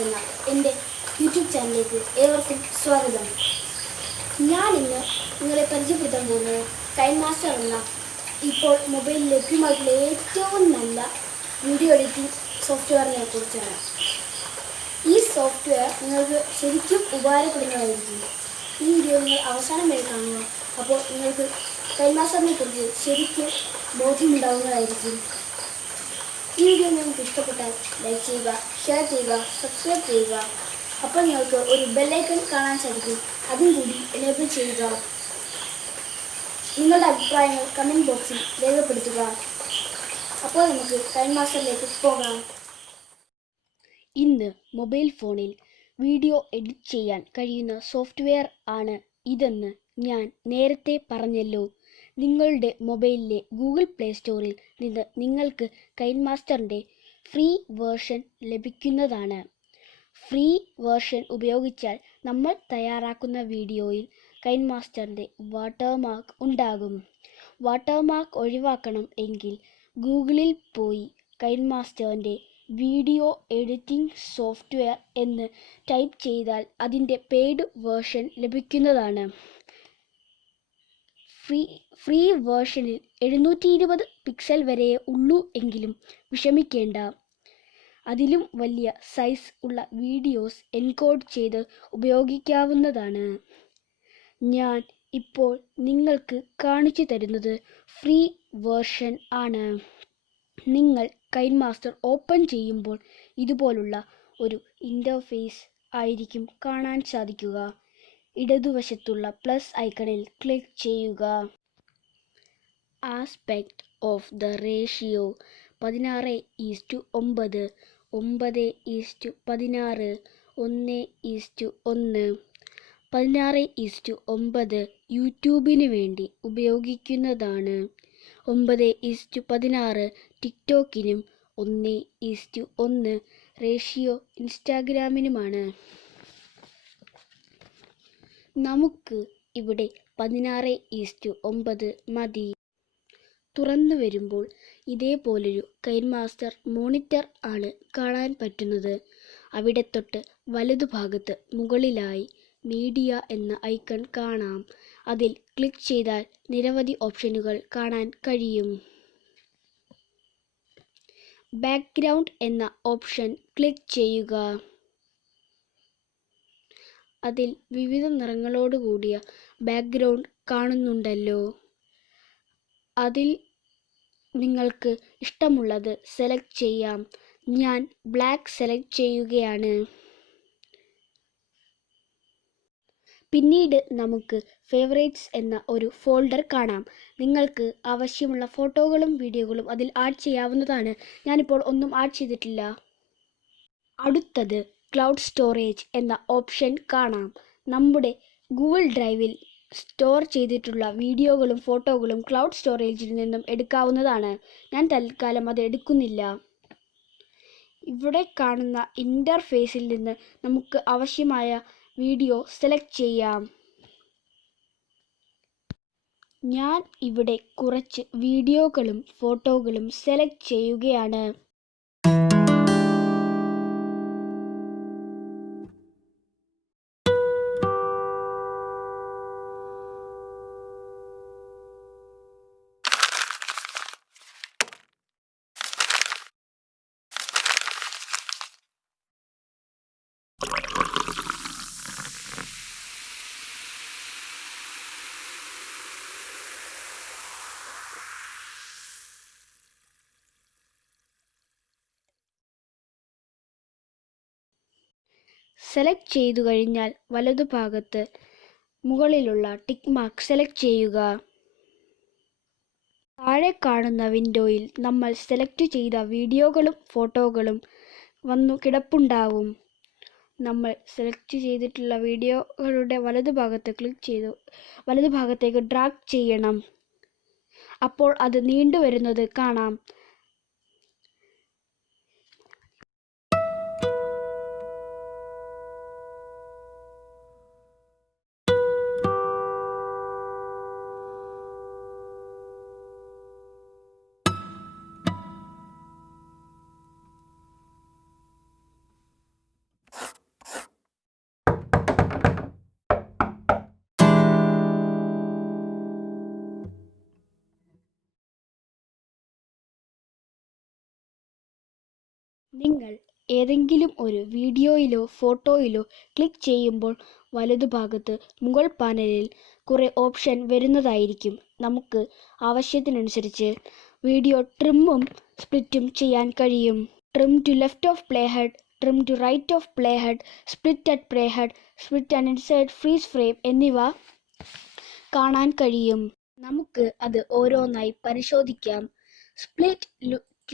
Effects എന്ന എൻ്റെ YouTube ചാനലിലേക്ക് ഏവർക്കും സ്വാഗതം. ഞാൻ ഇന്ന് നിങ്ങളെ പരിചയപ്പെടുത്താൻ പോകുന്നത് കൈൻമാസ്റ്റർ എന്ന ഇപ്പോൾ മൊബൈലിൽ ലഭ്യമായിട്ടുള്ള ഏറ്റവും നല്ല വീഡിയോ എഡിറ്റിംഗ് സോഫ്റ്റ്വെയറിനെ കുറിച്ചാണ്. ഈ സോഫ്റ്റ്വെയർ നിങ്ങൾക്ക് ശരിക്കും ഉപകാരപ്പെടുന്നതായിരിക്കും. ഈ വീഡിയോ നിങ്ങൾ അവസാനം വരെ കാണുക. അപ്പോൾ നിങ്ങൾക്ക് കൈൻമാസ്റ്ററിനെ കുറിച്ച് ശരിക്കും ബോധ്യമുണ്ടാകുന്നതായിരിക്കും. ഈ വീഡിയോ നിങ്ങൾക്ക് ഇഷ്ടപ്പെട്ടാൽ ലൈക്ക് ചെയ്യുക, ഷെയർ ചെയ്യുക, സബ്സ്ക്രൈബ് ചെയ്യുക. അപ്പോൾ നിങ്ങൾക്ക് ഒരു ബെല്ലൈക്കൺ കാണാൻ സാധിക്കും, അതും കൂടി എനേബിൾ ചെയ്യുക. നിങ്ങളുടെ അഭിപ്രായങ്ങൾ കമൻറ്റ് ബോക്സിൽ രേഖപ്പെടുത്തുക. അപ്പോൾ നമുക്ക് കൈൻമാസ്റ്ററിലേക്ക് പോകാം. ഇന്ന് മൊബൈൽ ഫോണിൽ വീഡിയോ എഡിറ്റ് ചെയ്യാൻ കഴിയുന്ന സോഫ്റ്റ്വെയർ ആണ് ഇതെന്ന് ഞാൻ നേരത്തെ പറഞ്ഞല്ലോ. നിങ്ങളുടെ മൊബൈലിലെ ഗൂഗിൾ പ്ലേ സ്റ്റോറിൽ നിന്ന് നിങ്ങൾക്ക് കൈൻമാസ്റ്ററിൻ്റെ ഫ്രീ വേർഷൻ ലഭിക്കുന്നതാണ്. ഫ്രീ വേർഷൻ ഉപയോഗിച്ചാൽ നമ്മൾ തയ്യാറാക്കുന്ന വീഡിയോയിൽ കൈൻമാസ്റ്ററിൻ്റെ വാട്ടർമാർക്ക് ഉണ്ടാകും. വാട്ടർമാർക്ക് ഒഴിവാക്കണം എങ്കിൽ ഗൂഗിളിൽ പോയി കൈൻമാസ്റ്ററിൻ്റെ വീഡിയോ എഡിറ്റിംഗ് സോഫ്റ്റ്വെയർ എന്ന് ടൈപ്പ് ചെയ്താൽ അതിൻ്റെ പെയ്ഡ് വേർഷൻ ലഭിക്കുന്നതാണ്. ഫ്രീ വേർഷനിൽ 720 പിക്സൽ വരെയേ ഉള്ളൂ എങ്കിലും വിഷമിക്കേണ്ട. അതിലും വലിയ സൈസ് ഉള്ള വീഡിയോസ് എൻകോഡ് ചെയ്ത് ഉപയോഗിക്കാവുന്നതാണ്. ഞാൻ ഇപ്പോൾ നിങ്ങൾക്ക് കാണിച്ചു തരുന്നത് ഫ്രീ വേർഷൻ ആണ്. നിങ്ങൾ കൈൻമാസ്റ്റർ ഓപ്പൺ ചെയ്യുമ്പോൾ ഇതുപോലുള്ള ഒരു ഇൻ്റർഫേസ് ആയിരിക്കും കാണാൻ സാധിക്കുക. ഇടതുവശത്തുള്ള പ്ലസ് ഐക്കണിൽ ക്ലിക്ക് ചെയ്യുക. Aspect of the ratio 16:9, 9:16, 1:1. 16:9 യൂട്യൂബിന് വേണ്ടി ഉപയോഗിക്കുന്നതാണ്. 9:16 ടിക്ടോക്കിനും 1:1 റേഷ്യോ ഇൻസ്റ്റാഗ്രാമിനുമാണ്. നമുക്ക് ഇവിടെ 16:9 മതി. തുറന്നു വരുമ്പോൾ ഇതേപോലൊരു കൈൻമാസ്റ്റർ മോണിറ്റർ ആണ് കാണാൻ പറ്റുന്നത്. അവിടെ തൊട്ട് വലതുഭാഗത്ത് മുകളിലായി മീഡിയ എന്ന ഐക്കൺ കാണാം. അതിൽ ക്ലിക്ക് ചെയ്താൽ നിരവധി ഓപ്ഷനുകൾ കാണാൻ കഴിയും. ബാക്ക്ഗ്രൗണ്ട് എന്ന ഓപ്ഷൻ ക്ലിക്ക് ചെയ്യുക. അതിൽ വിവിധ നിറങ്ങളോടുകൂടിയ ബാക്ക്ഗ്രൗണ്ട് കാണുന്നുണ്ടല്ലോ. അതിൽ നിങ്ങൾക്ക് ഇഷ്ടമുള്ളത് സെലക്ട് ചെയ്യാം. ഞാൻ ബ്ലാക്ക് സെലക്ട് ചെയ്യുകയാണ്. പിന്നീട് നമുക്ക് ഫേവറേറ്റ്സ് എന്ന ഒരു ഫോൾഡർ കാണാം. നിങ്ങൾക്ക് ആവശ്യമുള്ള ഫോട്ടോകളും വീഡിയോകളും അതിൽ ആഡ് ചെയ്യാവുന്നതാണ്. ഞാനിപ്പോൾ ഒന്നും ആഡ് ചെയ്തിട്ടില്ല. അടുത്തത് ക്ലൗഡ് സ്റ്റോറേജ് എന്ന ഓപ്ഷൻ കാണാം. നമ്മുടെ ഗൂഗിൾ ഡ്രൈവിൽ സ്റ്റോർ ചെയ്തിട്ടുള്ള വീഡിയോകളും ഫോട്ടോകളും ക്ലൗഡ് സ്റ്റോറേജിൽ നിന്നും എടുക്കാവുന്നതാണ്. ഞാൻ തൽക്കാലം അത് എടുക്കുന്നില്ല. ഇവിടെ കാണുന്ന ഇൻ്റർഫേസിൽ നിന്ന് നമുക്ക് ആവശ്യമായ വീഡിയോ സെലക്ട് ചെയ്യാം. ഞാൻ ഇവിടെ കുറച്ച് വീഡിയോകളും ഫോട്ടോകളും സെലക്ട് ചെയ്യുകയാണ്. സെലക്ട് ചെയ്തു കഴിഞ്ഞാൽ വലതുഭാഗത്ത് മുകളിലുള്ള ടിക്ക് മാർക്ക് സെലക്ട് ചെയ്യുക. താഴെ കാണുന്ന വിൻഡോയിൽ നമ്മൾ സെലക്ട് ചെയ്ത വീഡിയോകളും ഫോട്ടോകളും വന്നു കിടപ്പുണ്ടാവും. നമ്മൾ സെലക്ട് ചെയ്തിട്ടുള്ള വീഡിയോകളുടെ വലതുഭാഗത്ത് ക്ലിക്ക് ചെയ്തു വലതുഭാഗത്തേക്ക് ഡ്രാഗ് ചെയ്യണം. അപ്പോൾ അത് നീണ്ടുവരുന്നത് കാണാം. നിങ്ങൾ ഏതെങ്കിലും ഒരു വീഡിയോയിലോ ഫോട്ടോയിലോ ക്ലിക്ക് ചെയ്യുമ്പോൾ വലതുഭാഗത്ത് മുകൾ പാനലിൽ കുറേ ഓപ്ഷൻ വരുന്നതായിരിക്കും. നമുക്ക് ആവശ്യത്തിനനുസരിച്ച് വീഡിയോ ട്രിമ്മും സ്പ്ലിറ്റും ചെയ്യാൻ കഴിയും. Trim to left of play head, trim to right of play head, split at play head, split and insert freeze frame എന്നിവ കാണാൻ കഴിയും. നമുക്ക് അത് ഓരോന്നായി പരിശോധിക്കാം. Split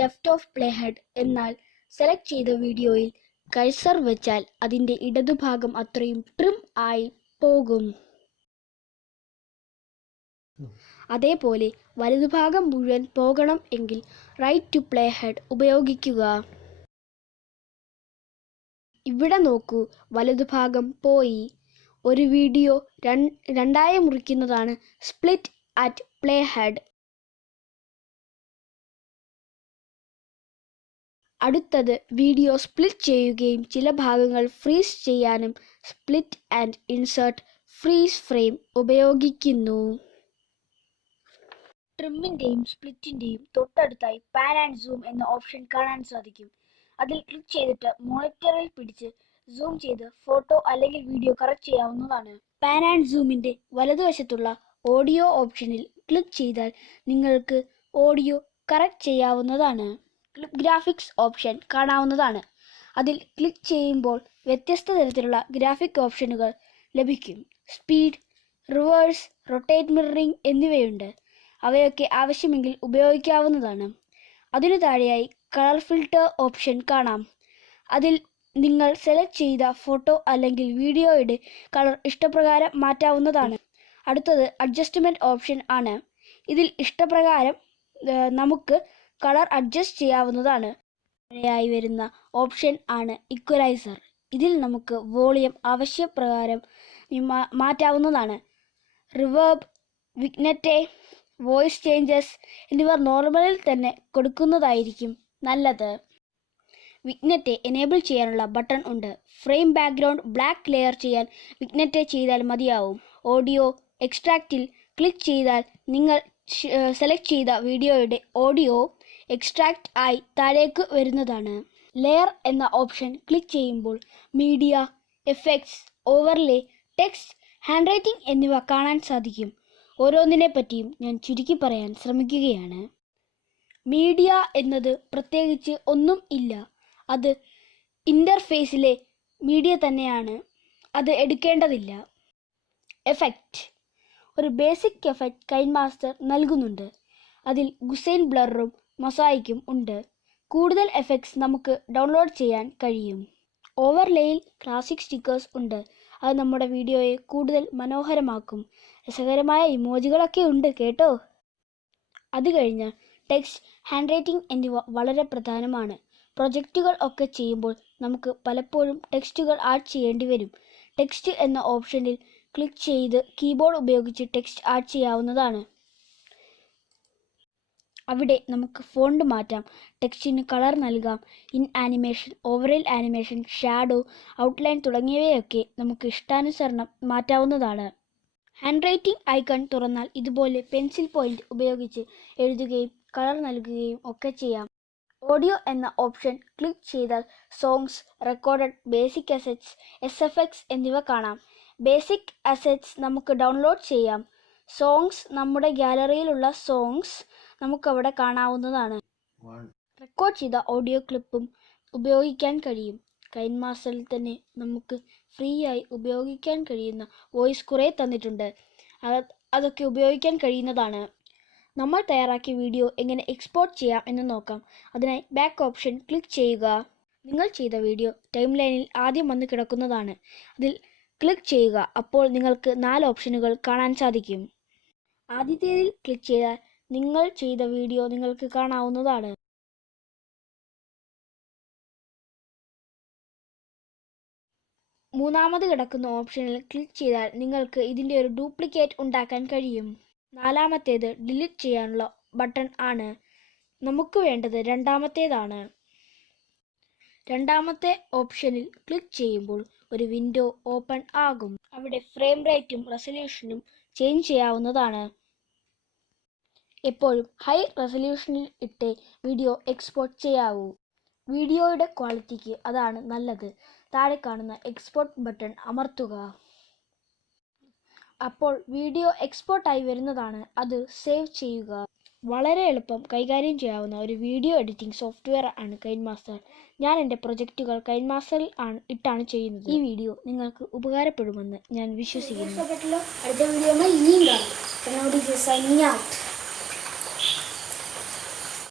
left of play head എന്നാൽ സെലക്ട് ചെയ്ത വീഡിയോയിൽ കഴ്സർ വെച്ചാൽ അതിൻ്റെ ഇടതുഭാഗം അത്രയും ട്രിം ആയി പോകും. അതേപോലെ വലതുഭാഗം മുഴുവൻ പോകണം എങ്കിൽ റൈറ്റ് ടു പ്ലേ ഹെഡ് ഉപയോഗിക്കുക. ഇവിടെ നോക്കൂ, വലതുഭാഗം പോയി. ഒരു വീഡിയോ രണ്ടായി മുറിക്കുന്നതാണ് സ്പ്ലിറ്റ് അറ്റ് പ്ലേ ഹെഡ്. അടുത്തത് വീഡിയോ സ്പ്ലിറ്റ് ചെയ്യുകയും ചില ഭാഗങ്ങൾ ഫ്രീസ് ചെയ്യാനും split and insert freeze frame ഉപയോഗിക്കുന്നു. ട്രിമ്മിൻ്റെയും സ്പ്ലിറ്റിൻ്റെയും തൊട്ടടുത്തായി പാൻ ആൻഡ് സൂം എന്ന ഓപ്ഷൻ കാണാൻ സാധിക്കും. അതിൽ ക്ലിക്ക് ചെയ്തിട്ട് മോണിറ്ററിൽ പിടിച്ച് സൂം ചെയ്ത് ഫോട്ടോ അല്ലെങ്കിൽ വീഡിയോ കറക്റ്റ് ചെയ്യാവുന്നതാണ്. പാൻ ആൻഡ് സൂമിൻ്റെ വലതുവശത്തുള്ള ഓഡിയോ ഓപ്ഷനിൽ ക്ലിക്ക് ചെയ്താൽ നിങ്ങൾക്ക് ഓഡിയോ കറക്റ്റ് ചെയ്യാവുന്നതാണ്. ക്ലിപ്പ് ഗ്രാഫിക്സ് ഓപ്ഷൻ കാണാവുന്നതാണ്. അതിൽ ക്ലിക്ക് ചെയ്യുമ്പോൾ വ്യത്യസ്ത തരത്തിലുള്ള ഗ്രാഫിക് ഓപ്ഷനുകൾ ലഭിക്കും. സ്പീഡ്, റിവേഴ്സ്, റൊട്ടേറ്റ് മിററിംഗ് എന്നിവയുണ്ട്. അവയൊക്കെ ആവശ്യമെങ്കിൽ ഉപയോഗിക്കാവുന്നതാണ്. അതിനു താഴെയായി കളർ ഫിൽറ്റർ ഓപ്ഷൻ കാണാം. അതിൽ നിങ്ങൾ സെലക്ട് ചെയ്ത ഫോട്ടോ അല്ലെങ്കിൽ വീഡിയോയുടെ കളർ ഇഷ്ടപ്രകാരം മാറ്റാവുന്നതാണ്. അടുത്തത് അഡ്ജസ്റ്റ്മെൻറ്റ് ഓപ്ഷൻ ആണ്. ഇതിൽ ഇഷ്ടപ്രകാരം നമുക്ക് കളർ അഡ്ജസ്റ്റ് ചെയ്യാവുന്നതാണ്. താഴെയായി വരുന്ന ഓപ്ഷൻ ആണ് ഇക്വലൈസർ. ഇതിൽ നമുക്ക് വോളിയം ആവശ്യപ്രകാരം മാറ്റാവുന്നതാണ്. റിവേർബ്, വിഗ്നെറ്റെ, വോയിസ് ചേഞ്ചസ് എന്നിവ നോർമലിൽ തന്നെ കൊടുക്കുന്നതായിരിക്കും നല്ലത്. വിഗ്നെറ്റെ എനേബിൾ ചെയ്യാനുള്ള ബട്ടൺ ഉണ്ട്. ഫ്രെയിം ബാക്ക്ഗ്രൗണ്ട് ബ്ലാക്ക് ലെയർ ചെയ്യാൻ വിഗ്നെറ്റെ ചെയ്താൽ മതിയാവും. ഓഡിയോ എക്സ്ട്രാക്റ്റിൽ ക്ലിക്ക് ചെയ്താൽ നിങ്ങൾ സെലക്ട് ചെയ്ത വീഡിയോയുടെ ഓഡിയോ എക്സ്ട്രാക്റ്റ് ആയി താഴേക്ക് വരുന്നതാണ്. ലെയർ എന്ന ഓപ്ഷൻ ക്ലിക്ക് ചെയ്യുമ്പോൾ media, effects, overlay, text, hand writing എന്നിവ കാണാൻ സാധിക്കും. ഓരോന്നിനെ പറ്റിയും ഞാൻ ചുരുക്കി പറയാൻ ശ്രമിക്കുകയാണ്. മീഡിയ എന്നത് പ്രത്യേകിച്ച് ഒന്നും ഇല്ല. അത് ഇൻ്റർഫേസിലെ മീഡിയ തന്നെയാണ്. അത് എടുക്കേണ്ടതില്ല. എഫക്റ്റ്, ഒരു ബേസിക് എഫക്റ്റ് കൈൻമാസ്റ്റർ നൽകുന്നുണ്ട്. അതിൽ ഗുസൈൻ ബ്ലറും മൊസായിക്കും ഉണ്ട്. കൂടുതൽ എഫക്ട്സ് നമുക്ക് ഡൗൺലോഡ് ചെയ്യാൻ കഴിയും. ഓവർലേയിൽ ക്ലാസിക് സ്റ്റിക്കേഴ്സ് ഉണ്ട്. അത് നമ്മുടെ വീഡിയോയെ കൂടുതൽ മനോഹരമാക്കും. രസകരമായ ഇമോജികളൊക്കെ ഉണ്ട് കേട്ടോ. അത് കഴിഞ്ഞ് ടെക്സ്റ്റ്, ഹാൻഡ് റൈറ്റിംഗ് എന്നിവ വളരെ പ്രധാനമാണ്. പ്രൊജക്റ്റുകൾ ഒക്കെ ചെയ്യുമ്പോൾ നമുക്ക് പലപ്പോഴും ടെക്സ്റ്റുകൾ ആഡ് ചെയ്യേണ്ടി വരും. ടെക്സ്റ്റ് എന്ന ഓപ്ഷനിൽ ക്ലിക്ക് ചെയ്ത് കീബോർഡ് ഉപയോഗിച്ച് ടെക്സ്റ്റ് ആഡ് ചെയ്യാവുന്നതാണ്. അവിടെ നമുക്ക് ഫോണ്ട് മാറ്റാം, ടെക്സ്റ്റിന് കളർ നൽകാം, in animation, overall animation, shadow, outline തുടങ്ങിയവയൊക്കെ നമുക്ക് ഇഷ്ടാനുസരണം മാറ്റാവുന്നതാണ്. ഹാൻഡ് റൈറ്റിംഗ് ഐക്കൺ തുറന്നാൽ ഇതുപോലെ പെൻസിൽ പോയിന്റ് ഉപയോഗിച്ച് എഴുതുകയും കളർ നൽകുകയും ഒക്കെ ചെയ്യാം. ഓഡിയോ എന്ന ഓപ്ഷൻ ക്ലിക്ക് ചെയ്താൽ songs, recorded, basic assets, SFX എന്നിവ കാണാം. ബേസിക് അസറ്റ്സ് നമുക്ക് ഡൗൺലോഡ് ചെയ്യാം. സോങ്സ്, നമ്മുടെ ഗാലറിയിലുള്ള സോങ്സ് നമുക്കവിടെ കാണാവുന്നതാണ്. റെക്കോർഡ് ചെയ്ത ഓഡിയോ ക്ലിപ്പും ഉപയോഗിക്കാൻ കഴിയും. കൈൻമാസ്റ്ററിൽ തന്നെ നമുക്ക് ഫ്രീ ആയി ഉപയോഗിക്കാൻ കഴിയുന്ന വോയിസ് കുറേ തന്നിട്ടുണ്ട്. അതൊക്കെ ഉപയോഗിക്കാൻ കഴിയുന്നതാണ്. നമ്മൾ തയ്യാറാക്കിയ വീഡിയോ എങ്ങനെ എക്സ്പോർട്ട് ചെയ്യാം എന്ന് നോക്കാം. അതിനായി ബാക്ക് ഓപ്ഷൻ ക്ലിക്ക് ചെയ്യുക. നിങ്ങൾ ചെയ്ത വീഡിയോ ടൈം ലൈനിൽ ആദ്യം വന്ന് കിടക്കുന്നതാണ്. അതിൽ ക്ലിക്ക് ചെയ്യുക. അപ്പോൾ നിങ്ങൾക്ക് 4 ഓപ്ഷനുകൾ കാണാൻ സാധിക്കും. ആദ്യത്തേതിൽ ക്ലിക്ക് ചെയ്താൽ നിങ്ങൾ ചെയ്ത വീഡിയോ നിങ്ങൾക്ക് കാണാവുന്നതാണ്. മൂന്നാമത് കിടക്കുന്ന ഓപ്ഷനിൽ ക്ലിക്ക് ചെയ്താൽ നിങ്ങൾക്ക് ഇതിൻ്റെ ഒരു ഡ്യൂപ്ലിക്കേറ്റ് ഉണ്ടാക്കാൻ കഴിയും. നാലാമത്തേത് ഡിലീറ്റ് ചെയ്യാനുള്ള ബട്ടൺ ആണ്. നമുക്ക് വേണ്ടത് രണ്ടാമത്തേതാണ്. രണ്ടാമത്തെ ഓപ്ഷനിൽ ക്ലിക്ക് ചെയ്യുമ്പോൾ ഒരു വിൻഡോ ഓപ്പൺ ആകും. അവിടെ ഫ്രെയിം റേറ്റും റെസല്യൂഷനും ചേഞ്ച് ചെയ്യാവുന്നതാണ്. എപ്പോഴും ഹൈ റെസല്യൂഷനിൽ ഇട്ടേ വീഡിയോ എക്സ്പോർട്ട് ചെയ്യാവൂ. വീഡിയോയുടെ ക്വാളിറ്റിക്ക് അതാണ് നല്ലത്. താഴെ കാണുന്ന എക്സ്പോർട്ട് ബട്ടൺ അമർത്തുക. അപ്പോൾ വീഡിയോ എക്സ്പോർട്ടായി വരുന്നതാണ്. അത് സേവ് ചെയ്യുക. വളരെ എളുപ്പം കൈകാര്യം ചെയ്യാവുന്ന ഒരു വീഡിയോ എഡിറ്റിംഗ് സോഫ്റ്റ്വെയർ ആണ് കൈൻമാസ്റ്റർ. ഞാൻ എൻ്റെ പ്രൊജക്റ്റുകൾ കൈൻമാസ്റ്ററിൽ ഇട്ടാണ് ചെയ്യുന്നത്. ഈ വീഡിയോ നിങ്ങൾക്ക് ഉപകാരപ്പെടുമെന്ന് ഞാൻ വിശ്വസിക്കുന്നു. അടുത്ത വീഡിയോ ഇനിയും കാണാം.